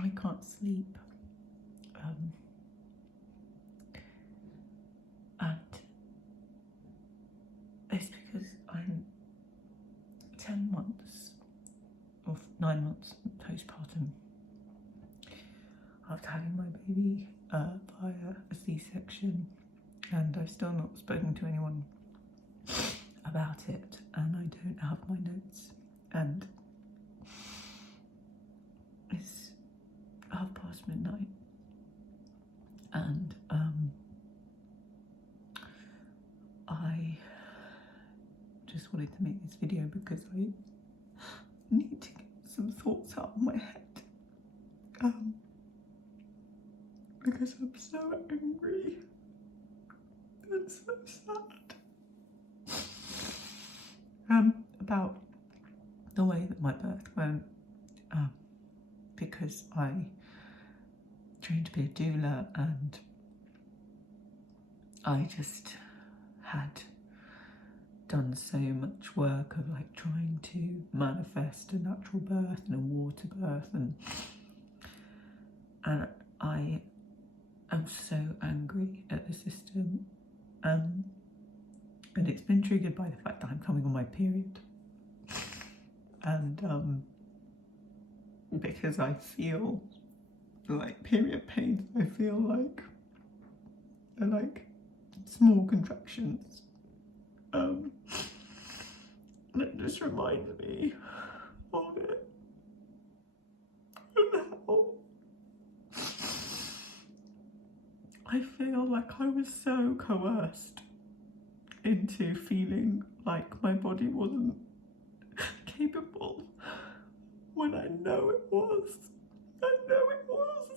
I can't sleep. And it's because I'm 10 months or 9 months postpartum after having my baby via a C-section, and I've still not spoken to anyone about it, and I don't have my notes, and it's midnight, and I just wanted to make this video because I need to get some thoughts out of my head, because I'm so angry and so sad about the way that my birth went, because I trained to be a doula, and I just had done so much work of like trying to manifest a natural birth and a water birth, and I am so angry at the system, and it's been triggered by the fact that I'm coming on my period, and because I feel like period pains, I feel like they're like small contractions, and it just reminds me of it and how I feel like I was so coerced into feeling like my body wasn't capable when I know it was. I know it was.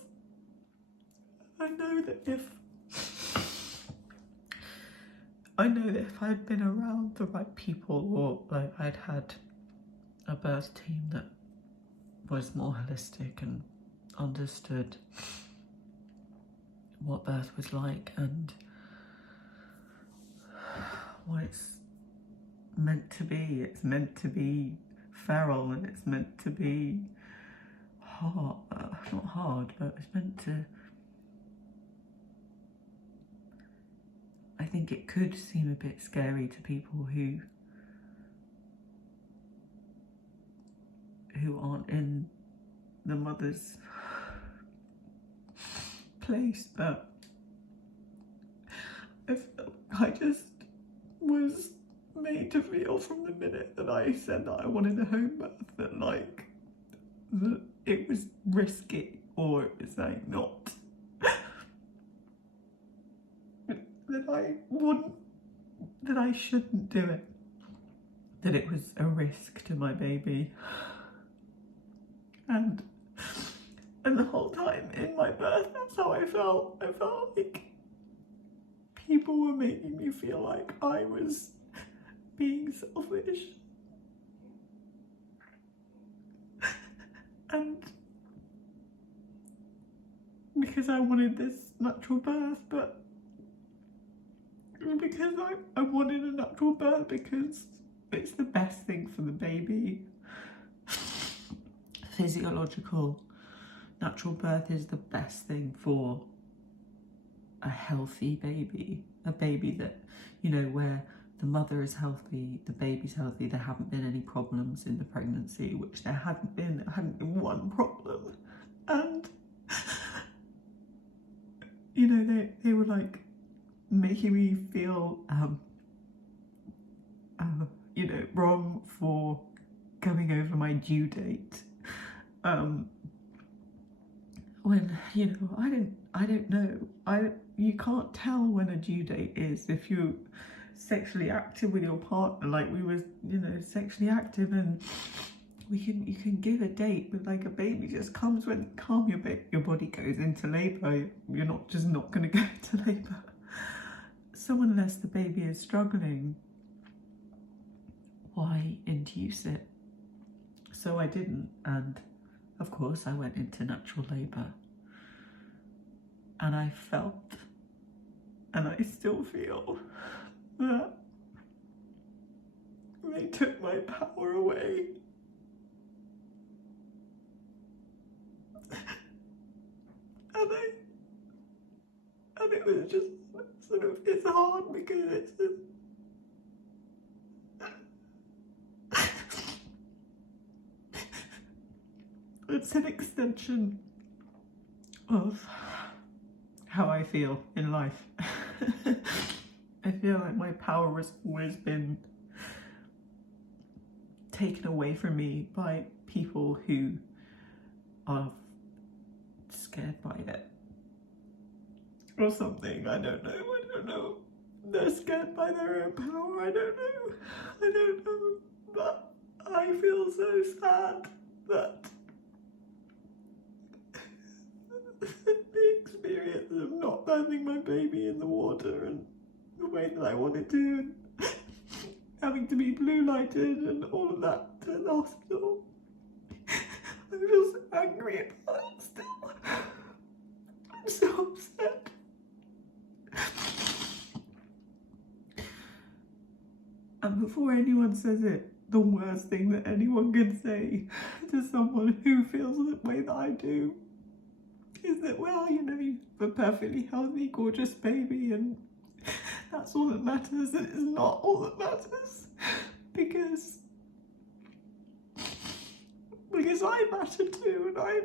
I know that if I'd been around the right people, or like I'd had a birth team that was more holistic and understood what birth was like and what it's meant to be. It's meant to be feral, and it's meant to be hard, not hard, but it's meant to, I think it could seem a bit scary to people who aren't in the mother's place, but I just was made to feel from the minute that I said that I wanted a home birth that like that it was risky, or it was like not that I shouldn't do it, that it was a risk to my baby, and the whole time in my birth, that's how I felt. I felt like people were making me feel like I was being selfish, and because I wanted this natural birth, but because I wanted a natural birth because it's the best thing for the baby. Physiological natural birth is the best thing for a healthy baby, a baby that, you know, where the mother is healthy, the baby's healthy, there haven't been any problems in the pregnancy, which there hadn't been one problem, and you know, they were like making me feel you know, wrong for going over my due date, when, you know, I don't know, you can't tell when a due date is if you're sexually active with your partner. Like, we were, you know, sexually active, and you can give a date, but like a baby just comes when your body goes into labour. You're not going to go into labour. So unless the baby is struggling, why induce it? So I didn't, and of course I went into natural labour, and I felt, and I still feel, that they took my power away. was just sort of, it's hard because it's just, it's an extension of how I feel in life. I feel like my power has always been taken away from me by people who are scared by it. Or something, I don't know. They're scared by their own power, I don't know. But I feel so sad that the experience of not birthing my baby in the water and the way that I wanted to, and having to be blue lighted and all of that to the hospital. I'm just angry about it still. I'm so upset. And before anyone says it, the worst thing that anyone can say to someone who feels the way that I do is that, well, you know, you have a perfectly healthy, gorgeous baby and that's all that matters. And it's not all that matters, because I matter too, and I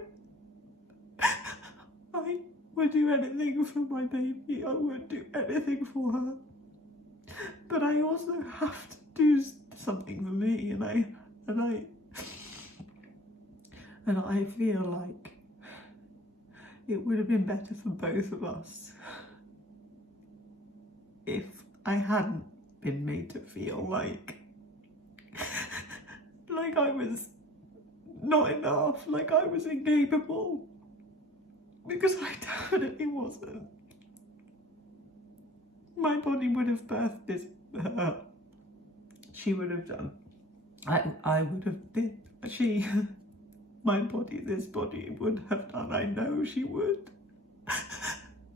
would do anything for my baby. I would do anything for her. But I also have to do something for me, and I feel like it would have been better for both of us if I hadn't been made to feel like I was not enough, like I was incapable, because I definitely wasn't. My body would have birthed this, she would have done. I would have been, my body, this body would have done, I know she would.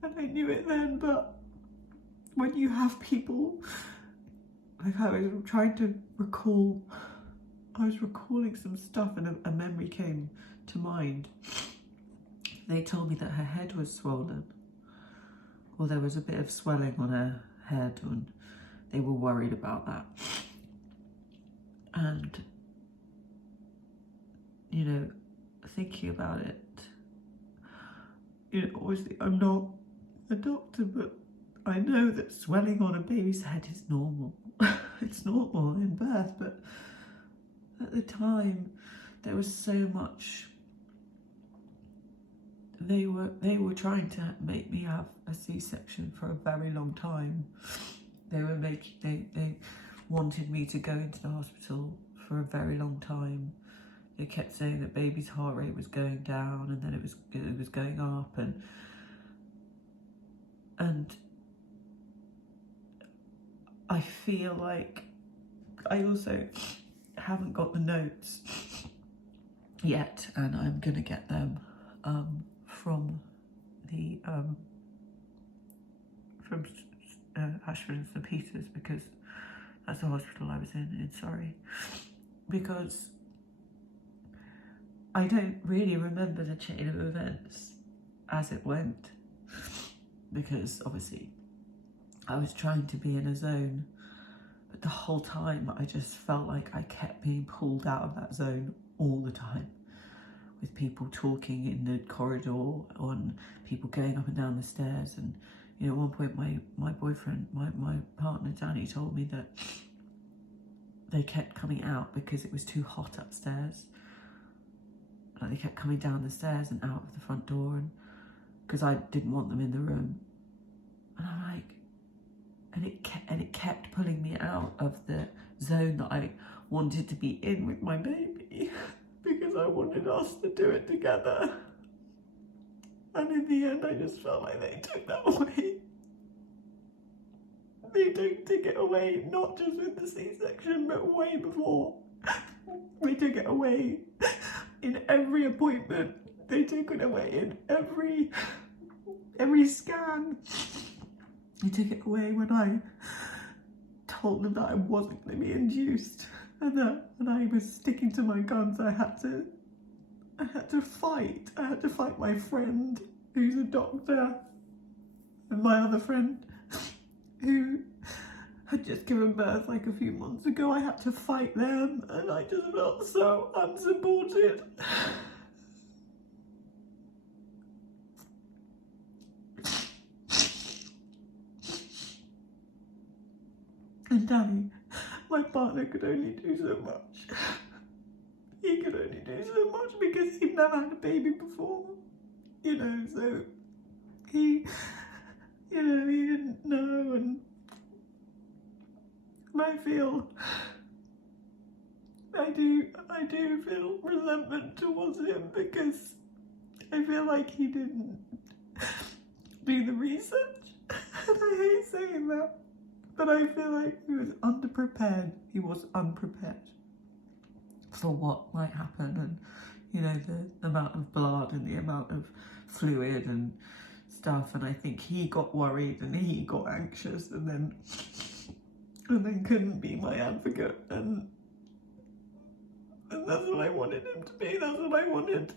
And I knew it then, but when you have people, like I was trying to recall, I was recalling some stuff and a memory came to mind. They told me that her head was swollen, or there was a bit of swelling on her head, and they were worried about that. And, you know, thinking about it, you know, obviously I'm not a doctor, but I know that swelling on a baby's head is normal. It's normal in birth, but at the time there was so much. They were trying to make me have a C-section for a very long time. They wanted me to go into the hospital for a very long time. They kept saying that baby's heart rate was going down, and then it was going up, and I feel like I also haven't got the notes yet, and I'm gonna get them from the Ashford and St Peters, because that's the hospital I was in Surrey, because I don't really remember the chain of events as it went, because obviously I was trying to be in a zone, but the whole time I just felt like I kept being pulled out of that zone all the time, with people talking in the corridor, and people going up and down the stairs. And you know, at one point my boyfriend, my partner Danny, told me that they kept coming out because it was too hot upstairs. Like they kept coming down the stairs and out of the front door, and because I didn't want them in the room. And I'm like, and it kept pulling me out of the zone that I wanted to be in with my baby, because I wanted us to do it together. And in the end, I just felt like they took that away. They took it away, not just with the C-section, but way before. They took it away in every appointment. They took it away in every scan. They took it away when I told them that I wasn't going to be induced, and I was sticking to my guns. I had to fight. I had to fight my friend, who's a doctor, And my other friend, who had just given birth like a few months ago, I had to fight them, and I just felt so unsupported. And Danny, my partner, could only do so much. He could only do so much because he'd never had a baby before, you know, so he, you know, he didn't know, and I do feel resentment towards him because I feel like he didn't do the research. And I hate saying that, but I feel like he was underprepared. He was unprepared for what might happen, and you know, the amount of blood and the amount of fluid and stuff. And I think he got worried and he got anxious, and then couldn't be my advocate, and that's what I wanted him to be. That's what I wanted,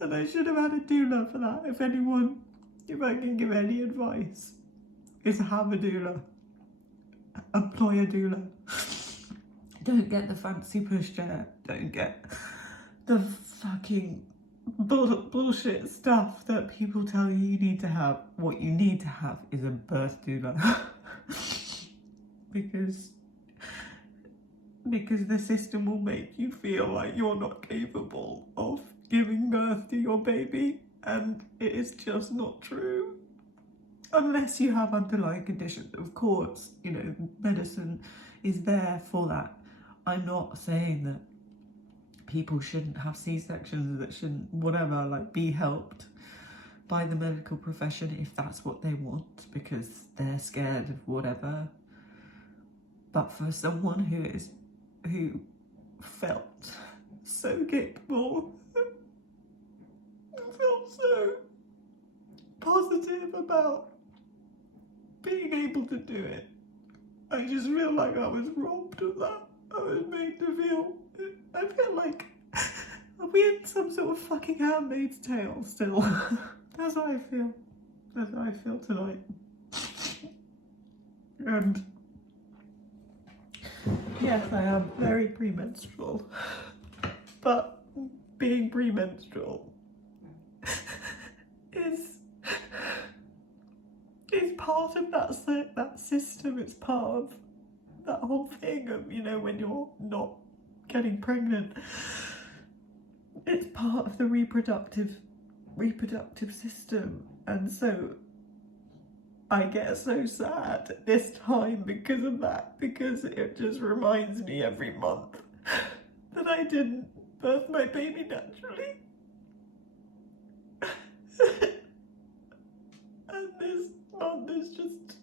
and I should have had a doula for that. If I can give any advice, is have a doula. Employ a doula. Don't get the fancy pushchair. Don't get the fucking bullshit stuff that people tell you need to have. What you need to have is a birth doula. because the system will make you feel like you're not capable of giving birth to your baby, and it is just not true. Unless you have underlying conditions, of course, you know, medicine is there for that. I'm not saying that people shouldn't have C-sections, that shouldn't, whatever, like, be helped by the medical profession if that's what they want, because they're scared of whatever. But for someone who felt so capable, felt so positive about being able to do it, I just feel like I was robbed of that. I was made to feel, I feel like, are we in some sort of fucking Handmaid's Tale still? That's how I feel. That's how I feel tonight. And yes, I am very premenstrual, but being premenstrual is part of that system. It's part of that whole thing of, you know, when you're not getting pregnant, it's part of the reproductive system. And so I get so sad at this time because of that, because it just reminds me every month that I didn't birth my baby naturally. And this month is just,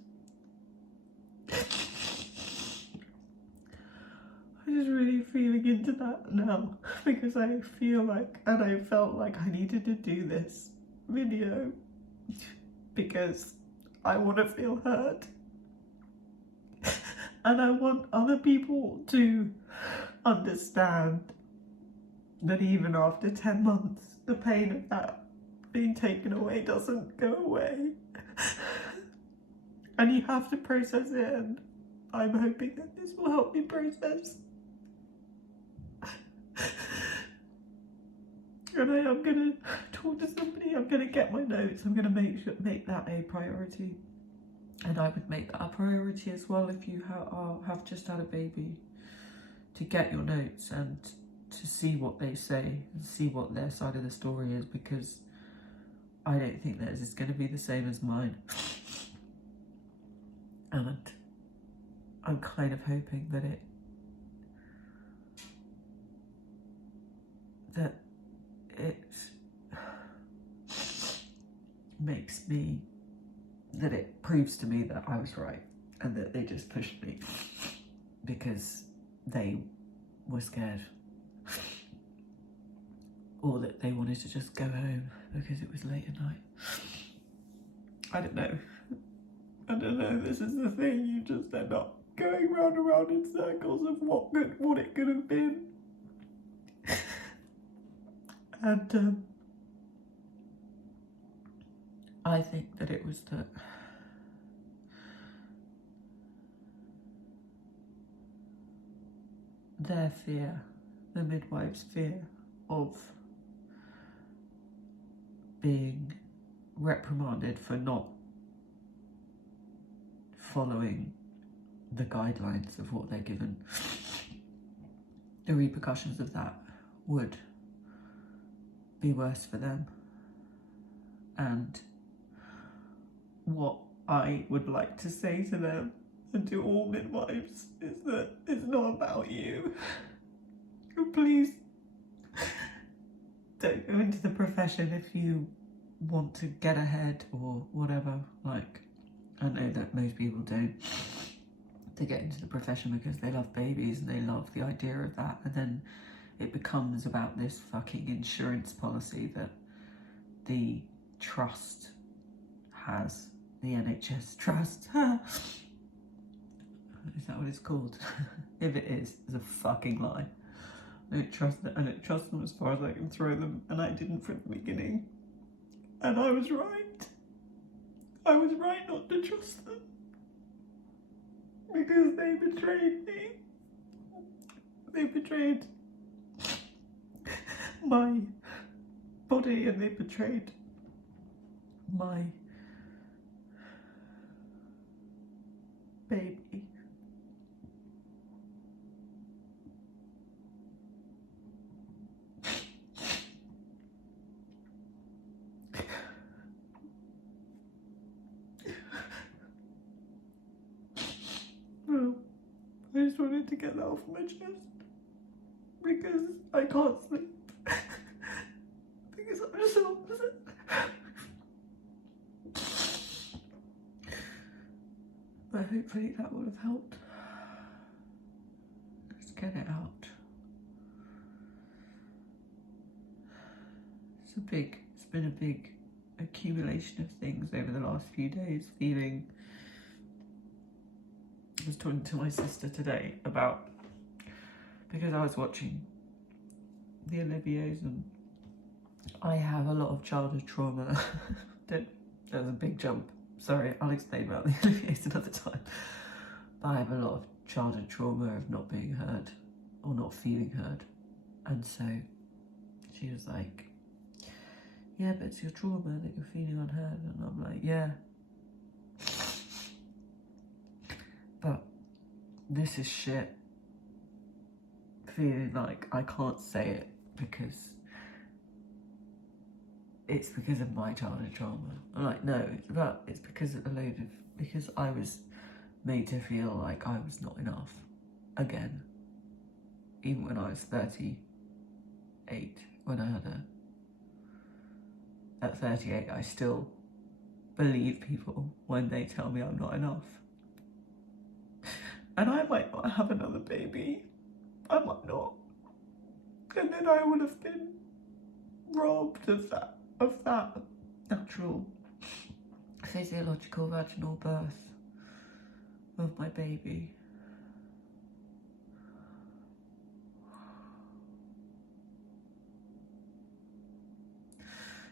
I'm just really feeling into that now, because I feel like, and I felt like I needed to do this video because I want to feel heard, and I want other people to understand that even after 10 months, the pain of that being taken away doesn't go away. And you have to process it, and I'm hoping that this will help me process. And I am going to talk to somebody, I'm going to get my notes, I'm going to make that a priority. And I would make that a priority as well if you have just had a baby, to get your notes and to see what they say and see what their side of the story is, because I don't think theirs is going to be the same as mine. And I'm kind of hoping that it makes me, that it proves to me that I was right, and that they just pushed me because they were scared, or that they wanted to just go home because it was late at night. I don't know, this is the thing, you just end up going round and round in circles of what it could have been. And I think that it was that their fear, the midwife's fear of being reprimanded for not following the guidelines of what they're given, the repercussions of that would be worse for them. And what I would like to say to them and to all midwives is that it's not about you. Please don't go into the profession if you want to get ahead or whatever. Like, I know that most people don't. They get into the profession because they love babies and they love the idea of that, and then it becomes about this fucking insurance policy that the trust has, the NHS trust. Is that what it's called? If it is, it's a fucking lie. I don't trust them. I don't trust them as far as I can throw them, and I didn't from the beginning. And I was right. I was right not to trust them. Because they betrayed me. They betrayed my body and they betrayed my baby. Well, I just wanted to get that off my chest because I can't sleep. Because I'm so upset. But hopefully that would have helped. Just get it out. It's been a big accumulation of things over the last few days, feeling. I was talking to my sister today about, because I was watching the Oliviers and I have a lot of childhood trauma. That was a big jump. Sorry, I'll explain about the Oliviers another time. But I have a lot of childhood trauma of not being heard or not feeling heard. And so she was like, yeah, but it's your trauma that you're feeling unheard. And I'm like, yeah. But this is shit. Feeling like I can't say it because it's because of my childhood trauma. I'm like, no, it's because because I was made to feel like I was not enough again. Even when I was 38, when I had her. At 38, I still believe people when they tell me I'm not enough. And I might not have another baby. I might not. And then I would have been robbed of that natural physiological vaginal birth of my baby.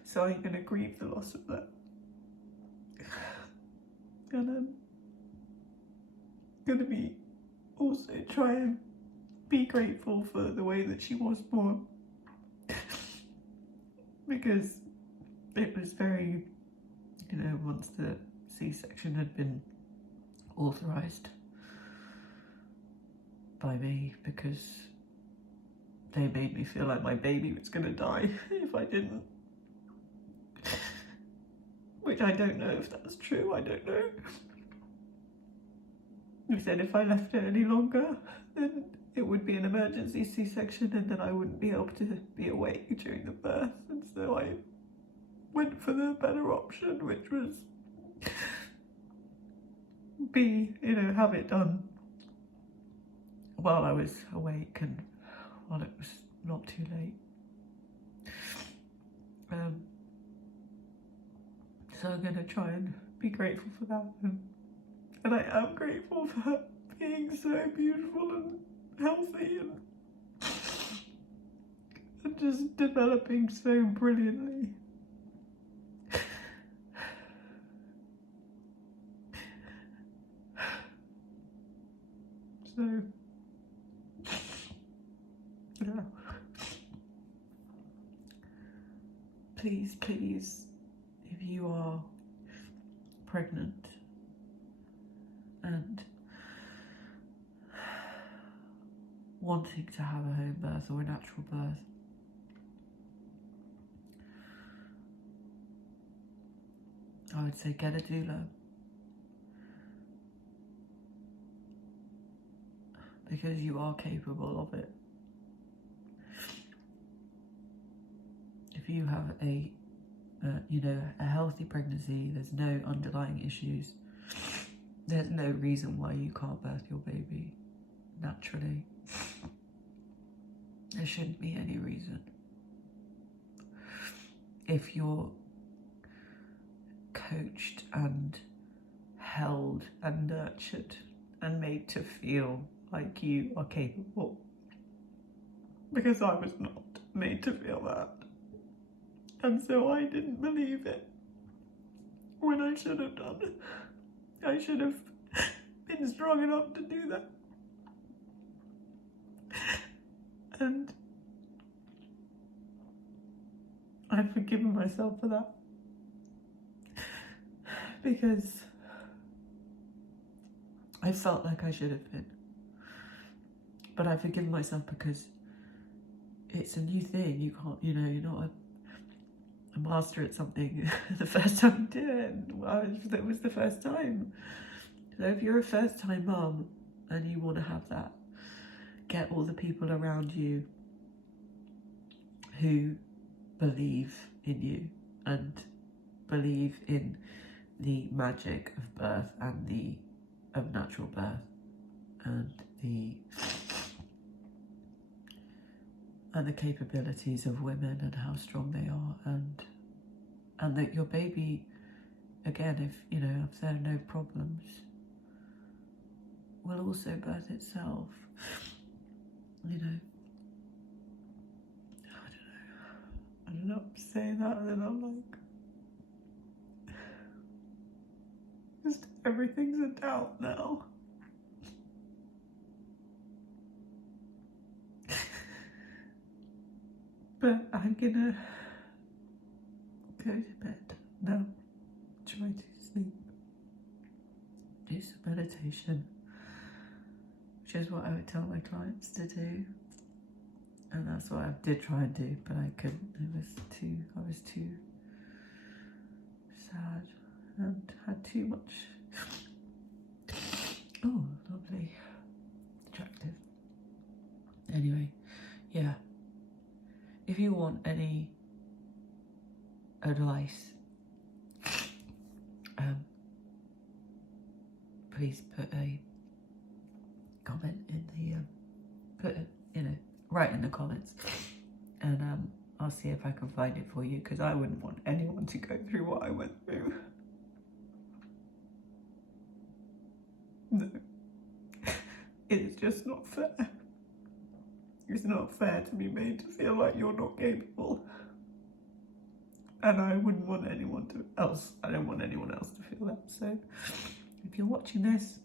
So I'm going to grieve the loss of that. And I'm going to be also try and be grateful for the way that she was born. Because it was very, once the C-section had been authorised by me, because they made me feel like my baby was going to die if I didn't. Which I don't know if that's true, I don't know. They said if I left it any longer, then it would be an emergency C-section and then I wouldn't be able to be awake during the birth. And so I went for the better option, which was have it done while I was awake and while it was not too late. So I'm going to try and be grateful for that. And I am grateful for her being so beautiful and healthy and just developing so brilliantly. So Yeah. Please, please, if you are pregnant and wanting to have a home birth or a natural birth, I would say get a doula. Because you are capable of it. If you have a healthy pregnancy, there's no underlying issues, there's no reason why you can't birth your baby naturally. There shouldn't be any reason. If you're coached and held and nurtured and made to feel like you are capable. Because I was not made to feel that. And so I didn't believe it when I should have done. I should have been strong enough to do that. And I've forgiven myself for that. Because I felt like I should have been. But I've forgiven myself because it's a new thing. You can't, you're not a master at something the first time you did it. Well, it was the first time. So if you're a first time mum and you want to have that, get all the people around you who believe in you and believe in the magic of birth and of natural birth and the capabilities of women and how strong they are, and that your baby, again, if there are no problems, will also birth itself. I don't know, I'm saying that and then I'm like, just everything's a doubt now. But I'm gonna go to bed now, try to sleep, do some meditation, which is what I would tell my clients to do. And that's what I did try and do, but I couldn't. I was too sad and had too much. Oh, lovely. Attractive. Anyway, yeah. If you want any advice, please put a comment in the, write in the comments, and I'll see if I can find it for you, because I wouldn't want anyone to go through what I went through. No. It's just not fair. It's not fair to be made to feel like you're not capable. And I wouldn't want anyone else. I don't want anyone else to feel that. So if you're watching this,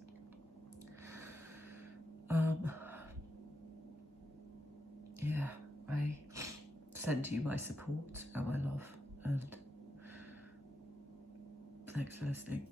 yeah, I send you my support and my love, and thanks for listening.